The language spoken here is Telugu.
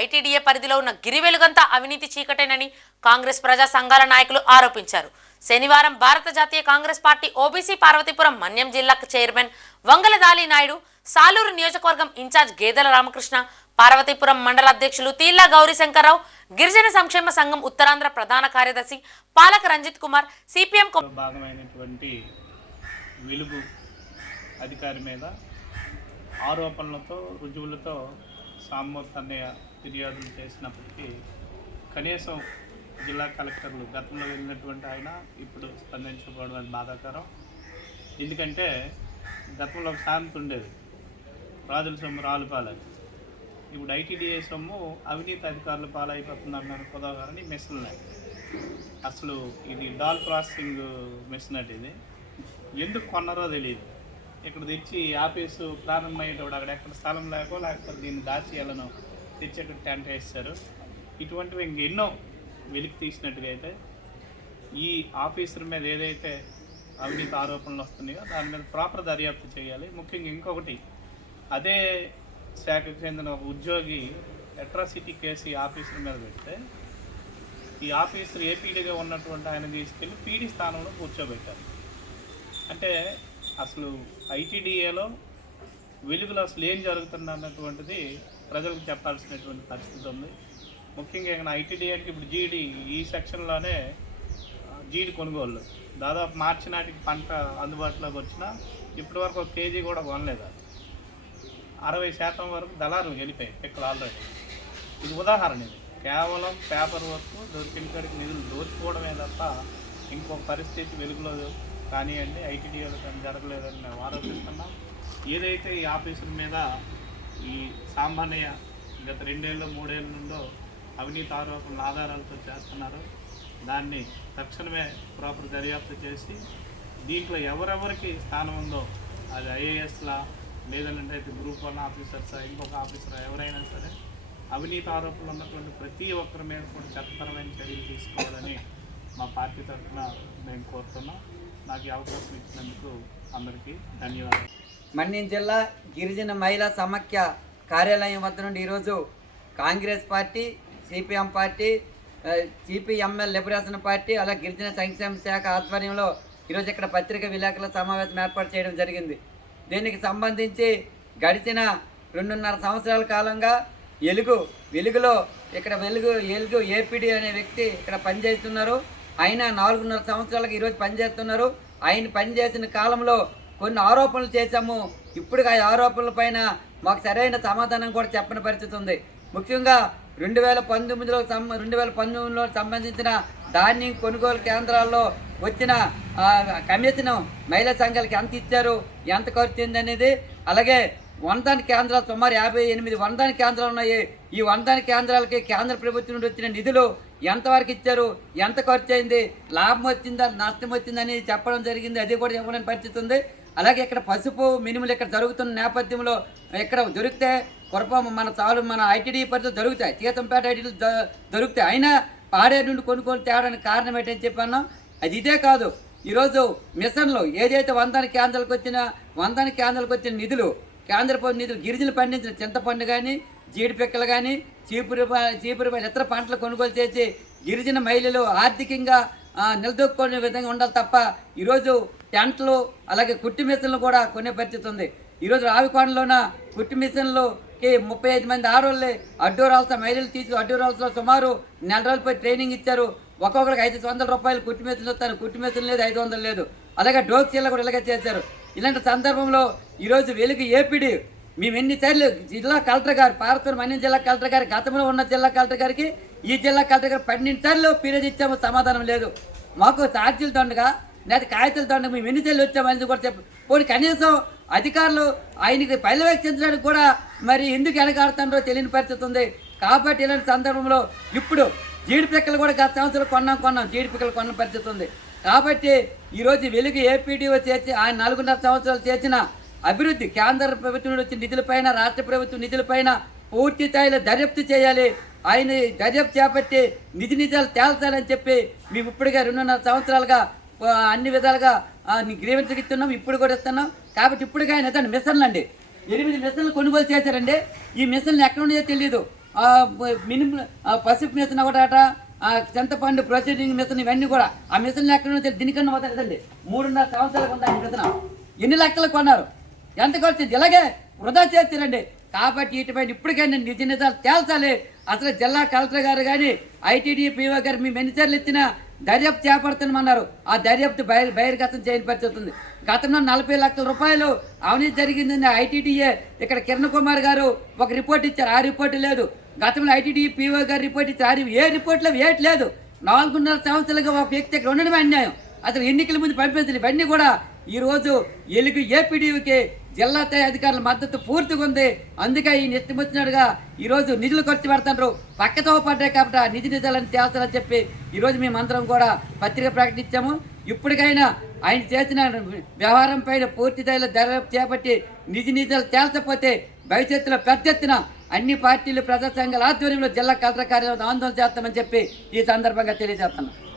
ఐటీడీఏ పరిధిలో ఉన్న గిరివెలుగంతా అవినీతి చీకటేనని కాంగ్రెస్ ప్రజా సంఘాల నాయకులు ఆరోపించారు. శనివారం భారత జాతీయ కాంగ్రెస్ పార్టీ ఓబీసీ పార్వతీపురం మన్యం జిల్లా చైర్మన్ వంగలదాలి నాయుడు, సాలూరు నియోజకవర్గం ఇన్ఛార్జ్ గేదెల రామకృష్ణ, పార్వతీపురం మండల అధ్యక్షులు తీల్లా గౌరీశంకర్రావు, గిరిజన సంక్షేమ సంఘం ఉత్తరాంధ్ర ప్రధాన కార్యదర్శి పాలక రంజిత్ కుమార్, సిపిఎం భాగమైనటువంటి వెలుగు అధికారి మీద ఆరోపణలతో రుజువులతో సామూర్తి అన్నయ్య ఫిర్యాదులు చేసినప్పటికీ కనీసం జిల్లా కలెక్టర్లు గతంలో వెళ్ళినటువంటి ఆయన ఇప్పుడు స్పందించకపోవడం బాధాకరం. ఎందుకంటే గతంలో ఒక సామెత ఉండేది, రాజుల సొమ్ము రాళ్ళు పాలని. ఇప్పుడు ఐటీడీఏ సొమ్ము అవినీతి అధికారులు పాలైపోతుందన్న ఉదాహరణ మిషన్లు. అసలు ఇది డాల్ ప్రాసెసింగ్ మిషన్ అంటే ఇది ఎందుకు కొన్నారో తెలియదు. ఇక్కడ తెచ్చి ఆఫీసు ప్రారంభమయ్యేటప్పుడు అక్కడ ఎక్కడ స్థలం లేకపోతే దీన్ని దాచేయాలను తెచ్చి అక్కడ టెంట్ వేస్తారు. ఇటువంటివి ఇంకెన్నో వెలికి తీసినట్టుగా అయితే ఈ ఆఫీసర్ మీద ఏదైతే అవినీతి ఆరోపణలు వస్తున్నాయో దాని మీద ప్రాపర్ దర్యాప్తు చేయాలి. ముఖ్యంగా ఇంకొకటి, అదే శాఖకు చెందిన ఒక ఉద్యోగి అట్రాసిటీ కేసు ఈ ఆఫీసర్ మీద పెడితే ఈ ఆఫీసర్ ఏపీడీగా ఉన్నటువంటి ఆయన తీసుకెళ్ళి పీడీ స్థానంలో కూర్చోబెట్టారు. అంటే అసలు ఐటీడీఏలో వెలుగులో అసలు ఏం జరుగుతుంది అన్నటువంటిది ప్రజలకు చెప్పాల్సినటువంటి పరిస్థితి ఉంది. ముఖ్యంగా ఇక్కడ ఐటీడీఏ అంటే ఇప్పుడు జీడి ఈ సెక్షన్లోనే జీడి కొనుగోళ్ళు దాదాపు మార్చి నాటికి పంట అందుబాటులోకి వచ్చినా ఇప్పటి వరకు ఒక కేజీ కూడా కొనలేదు. 60% వరకు దళారు వెళ్ళిపోయాయి పిక్కలు ఆల్రెడీ. ఇది ఉదాహరణ. ఇది కేవలం పేపర్ వర్క్ దొరికిన కాడికి నిధులు దోచుకోవడమే తప్ప ఇంకొక పరిస్థితి వెలుగులో కానివ్వండి ఐటీడీఏలో కానీ జరగలేదని మేము ఆరోపిస్తున్నాం. ఏదైతే ఈ ఆఫీసుల మీద ఈ సామాన్య గత 2 ఏళ్ళు 3 ఏళ్ళ నుండో అవినీతి ఆరోపణల ఆధారాలతో చేస్తున్నారో దాన్ని తక్షణమే ప్రాపర్ దర్యాప్తు చేసి దీంట్లో ఎవరెవరికి స్థానం ఉందో అది ఐఏఎస్లా లేదంటే అయితే గ్రూప్ 1 ఆఫీసర్సా ఇంకొక ఆఫీసర్ ఎవరైనా సరే అవినీతి ఆరోపణలు ఉన్నటువంటి ప్రతి ఒక్కరి మీద కూడా చట్టపరమైన చర్యలు తీసుకోవాలని మా పార్టీ తరఫున మేము కోరుతున్నాం. నాకు ఈ అవకాశం ఇచ్చినందుకు అందరికీ ధన్యవాదాలు. మన్యం జిల్లా గిరిజన మహిళా సమాఖ్య కార్యాలయం వద్ద నుండి ఈరోజు Congress party, CPM party, CPML liberation party అలాగే గిరిజన సంక్షేమ శాఖ ఆధ్వర్యంలో ఈరోజు ఇక్కడ పత్రికా విలేకరుల సమావేశం ఏర్పాటు చేయడం జరిగింది. దీనికి సంబంధించి గడిచిన 2.5 సంవత్సరాల కాలంగా వెలుగులో ఇక్కడ వెలుగు ఏపీడీ అనే వ్యక్తి ఇక్కడ పనిచేస్తున్నారు. ఆయన 4.5 సంవత్సరాలకు ఈరోజు పనిచేస్తున్నారు. ఆయన పనిచేసిన కాలంలో కొన్ని ఆరోపణలు చేశాము. ఇప్పుడు ఆ ఆరోపణల పైన మాకు సరైన సమాధానం కూడా చెప్పని పరిస్థితి ఉంది. ముఖ్యంగా 2019లో సంబంధించిన ధాన్యం కొనుగోలు కేంద్రాల్లో వచ్చిన కమిషన్ మహిళా సంఘాలకి ఎంత ఇచ్చారు, ఎంత ఖర్చు అయింది అనేది, అలాగే వనదాన కేంద్రాలు సుమారు 58 వనదాన కేంద్రాలు ఉన్నాయి. ఈ వనదాన కేంద్రాలకి కేంద్ర ప్రభుత్వం నుండి వచ్చిన నిధులు ఎంతవరకు ఇచ్చారు, ఎంత ఖర్చు అయింది, లాభం వచ్చిందా నష్టం వచ్చిందని చెప్పడం జరిగింది. అది కూడా చెప్పలేని పరిస్థితి ఉంది. అలాగే ఇక్కడ పసుపు మినుములు ఇక్కడ జరుగుతున్న నేపథ్యంలో ఇక్కడ దొరికితే మన ఐటీడీ పరిస్థితులు దొరుకుతాయి, సీతంపేట ఐటీడీలు దొరుకుతాయి. అయినా పాడే నుండి కొనుక్కొని తేవడానికి కారణం ఏంటని చెప్పాను. అది ఇదే కాదు, ఈరోజు మిషన్లు ఏదైతే వనదాన కేంద్రాలకు వచ్చిన నిధులు కేంద్ర నిధులు గిరిజనులు పండించిన చింతపండు కానీ జీడి పిక్కలు కానీ చీపురు ఇతర పంటలు కొనుగోలు చేసి గిరిజన మహిళలు ఆర్థికంగా నిలదొక్కునే విధంగా ఉండాలి తప్ప ఈరోజు టెంట్లు అలాగే కుట్టి మిషన్లు కూడా కొనే పరిస్థితి ఉంది. ఈరోజు రావికొండలోన కుట్టి మిషన్లుకి 35 మంది ఆడవాళ్ళే అడ్డూరాల్స మహిళలు అడ్డూరాల్సలో సుమారు 4 రోజులు పోయి ట్రైనింగ్ ఇచ్చారు. ఒక్కొక్కరికి 500 రూపాయలు కుట్టి మిషన్లు వస్తారు. కుట్టి మిషన్ లేదు, 500 లేదు. అలాగే డోక్ చీల కూడా ఇలాగే చేశారు. ఇలాంటి సందర్భంలో ఈరోజు వెలుగు ఏపీడీ మేము ఎన్నిసార్లు జిల్లా కలెక్టర్ గారు పార్వతీపురం మన్యం జిల్లా కలెక్టర్ గారు గతంలో ఉన్న జిల్లా కలెక్టర్ గారికి ఈ జిల్లా కలెక్టర్ గారు 12 సార్లు ఫిర్యాదు ఇచ్చాము, సమాధానం లేదు. మాకు ఛార్జీలు దండగా లేదా కాగితాలు దండగా మేము ఎన్నిసార్లు వచ్చామని కూడా చెప్పి పోనీ కనీసం అధికారులు ఆయనకి పర్యవేక్షించడానికి కూడా మరి ఎందుకు వెనకాడుతుండో తెలియని పరిస్థితి ఉంది. కాబట్టి ఇలాంటి సందర్భంలో ఇప్పుడు జీడి పిక్కలు కూడా గత సంవత్సరం కొన్నాం జీడి పిక్కలు కొన్న పరిస్థితి ఉంది. కాబట్టి ఈరోజు వెలుగు ఏపీడీఓ చేసి ఆయన 4.5 సంవత్సరాలు చేసిన అభివృద్ధి కేంద్ర ప్రభుత్వం వచ్చిన నిధులపైన రాష్ట్ర ప్రభుత్వం నిధులపైన పూర్తి స్థాయిలో దర్యాప్తు చేయాలి. ఆయన దర్యాప్తు చేపట్టి నిజాలు తేల్చాలని చెప్పి మేము ఇప్పటికే 2.5 సంవత్సరాలుగా అన్ని విధాలుగా గ్రీవెన్స్కి ఇస్తున్నాం, ఇప్పుడు కూడా ఇస్తున్నాం. కాబట్టి ఇప్పటికే ఆయన మిషన్లు అండి 8 మిషన్లు కొనుగోలు చేశారండి. ఈ మిషన్లు ఎక్కడ ఉన్నాయో తెలియదు. మినిమం పసుపు మిషన్ ఒకటాట, చింతపండు ప్రొసీడింగ్ మిషన్, ఇవన్నీ కూడా ఆ మిషన్లు ఎక్కడ ఉన్నదో దీనికన్నా పోతాయి కదండి. 3.5 సంవత్సరాలకు ఉందా ఈ మిషన్? ఎన్ని లక్షలు కొన్నారు, ఎంత ఖర్చు? ఇలాగే వృధా చేస్తారండి. కాబట్టి వీటిపైన ఇప్పటికైనా నిజ నిజాలు తేల్చాలి. అసలు జిల్లా కలెక్టర్ గారు కానీ ఐటీడీ పీఓ గారు మీ మెనిచర్లు ఇచ్చిన దర్యాప్తు చేపడుతున్నామన్నారు. ఆ దర్యాప్తు బహిర్గతం చేయని పరిస్థితి ఉంది. గతంలో 40 లక్షల రూపాయలు అవినీతి జరిగిందని ఐటీడీఏ ఇక్కడ కిరణ్ కుమార్ గారు ఒక రిపోర్ట్ ఇచ్చారు, ఆ రిపోర్టు లేదు. గతంలో ఐటీడీ పీఓ గారు రిపోర్ట్ ఇచ్చారు, ఏ రిపోర్ట్లో ఏటి లేదు. 4.5 సంవత్సరాలుగా ఒక వ్యక్తి ఇక్కడ ఉండడమే అన్యాయం. అసలు ఎన్నికల ముందు పంపించాలి. ఇవన్నీ కూడా ఈరోజు ఎలుగు ఏపీడీకి జిల్లా స్థాయి అధికారుల మద్దతు పూర్తిగా ఉంది. అందుకే ఈ నిత్యమొచ్చినట్టుగా ఈరోజు నిధులు ఖర్చు పెడతారు. పక్కతో పడ్డాయి కాబట్టి ఆ నిజాలని తేల్చాలని చెప్పి ఈరోజు మేమందరం కూడా పత్రిక ప్రకటించాము. ఇప్పటికైనా ఆయన చేసిన వ్యవహారం పైన పూర్తి స్థాయిలో దర్యాప్తు చేపట్టి నిజాలు తేల్చకపోతే భవిష్యత్తులో పెద్ద ఎత్తున అన్ని పార్టీలు ప్రజా సంఘాల ఆధ్వర్యంలో జిల్లా కలెక్టర్ కార్యాలయంలో ఆందోళన చేస్తామని చెప్పి ఈ సందర్భంగా తెలియజేస్తున్నాం.